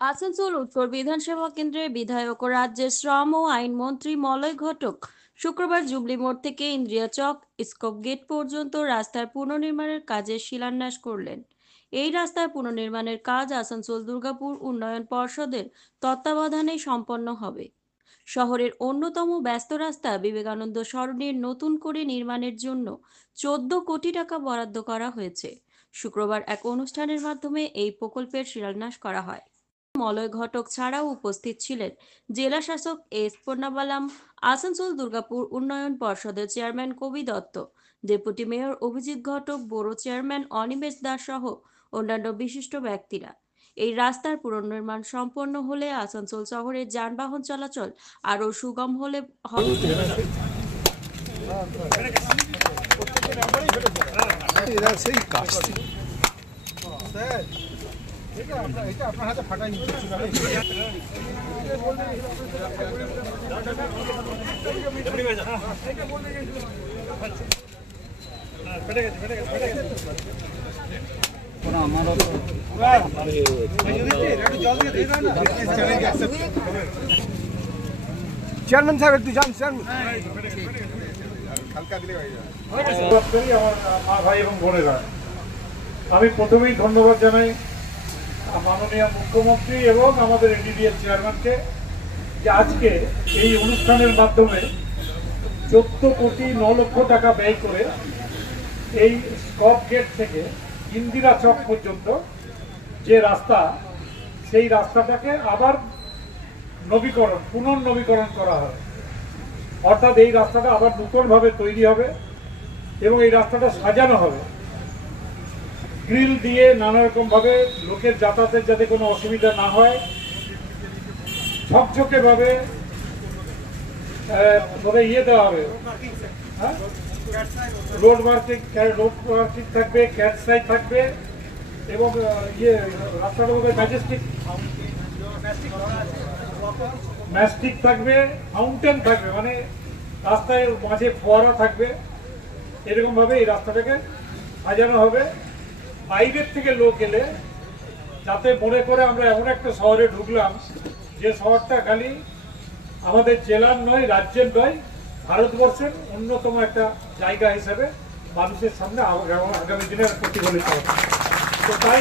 আসানসোল উত্তর বিধানসভা কেন্দ্রের বিধায়ক ও রাজ্যের শ্রম ও আইনমন্ত্রী মলয় ঘটক শুক্রবার জুবলি মোড় থেকে ইন্দ্রিয়া চক স্কপ গেট পর্যন্ত রাস্তার পুনর্নির্মাণের কাজের শিলান্যাস করলেন। এই রাস্তার পুনর্নির্মাণের কাজ আসানসোল দুর্গাপুর উন্নয়ন পর্ষদের তত্ত্বাবধানে সম্পন্ন হবে। শহরের অন্যতম ব্যস্ত রাস্তা বিবেকানন্দ সরণির নতুন করে নির্মাণের জন্য 14 কোটি টাকা বরাদ্দ করা হয়েছে। শুক্রবার এক অনুষ্ঠানের মাধ্যমে এই প্রকল্পের শিলান্যাস করা হয়। মলয় ঘটক ছাড়াও উপস্থিত ছিলেন জেলা শাসক এস পন্নাবালাম, আসানসোল দুর্গাপুর উন্নয়ন পর্ষদের চেয়ারম্যান কবি দত্ত, ডেপুটি মেয়র অভিজিৎ ঘটক, ব্যুরো চেয়ারম্যান অনিমেষ দাস সহ অন্যান্য বিশিষ্ট ব্যক্তিরা। এই রাস্তার পুনর্নির্মাণ সম্পন্ন হলে আসানসোল শহরের যানবাহন চলাচল আরও সুগম হবে। এটা আপনার হাতে ফাটাই নিচ্ছে চেয়ারম্যান সাহেব একটু যান চেয়ারম্যান হালকা দিলে হয়ে যাবে। আমার মা ভাই এবং বোনেরা, আমি প্রথমেই ধন্যবাদ জানাই মাননীয় মুখ্যমন্ত্রী এবং আমাদের এনডিডিএর চেয়ারম্যানকে যে আজকে এই অনুষ্ঠানের মাধ্যমে 14,09,00,000 টাকা ব্যয় করে এই স্কপ গেট থেকে ইন্দিরা চক পর্যন্ত যে রাস্তা, সেই রাস্তাটাকে আবার পুনর্নবীকরণ করা হয়। অর্থাৎ এই রাস্তাটা আবার নতুনভাবে তৈরি হবে এবং এই রাস্তাটা সাজানো হবে গ্রিল দিয়ে, নানা রকম ভাবে লোকের যাতায়াতের যাতে কোনো অসুবিধা না হয়, ঝকঝকে ভাবে ইয়ে দেওয়া হবে। রোড মার্কিং থাকবে, ক্যাট সাইড থাকবে এবং রাস্তাটার মধ্যে ম্যাস্টিক থাকবে, ফাউন্টেন থাকবে, মানে রাস্তায় মাঝে ফোয়ারা থাকবে। এরকম ভাবে এই রাস্তাটাকে সাজানো হবে। বাইরের থেকে লোক এলে যাতে মনে করে আমরা এমন একটা শহরে ঢুকলাম যে শহরটা খালি আমাদের জেলার নয়, রাজ্যের নয়, ভারতবর্ষের অন্যতম একটা জায়গা হিসেবে মানুষের সামনে আগামী দিনে প্রতিফলিত হবে। তো তাই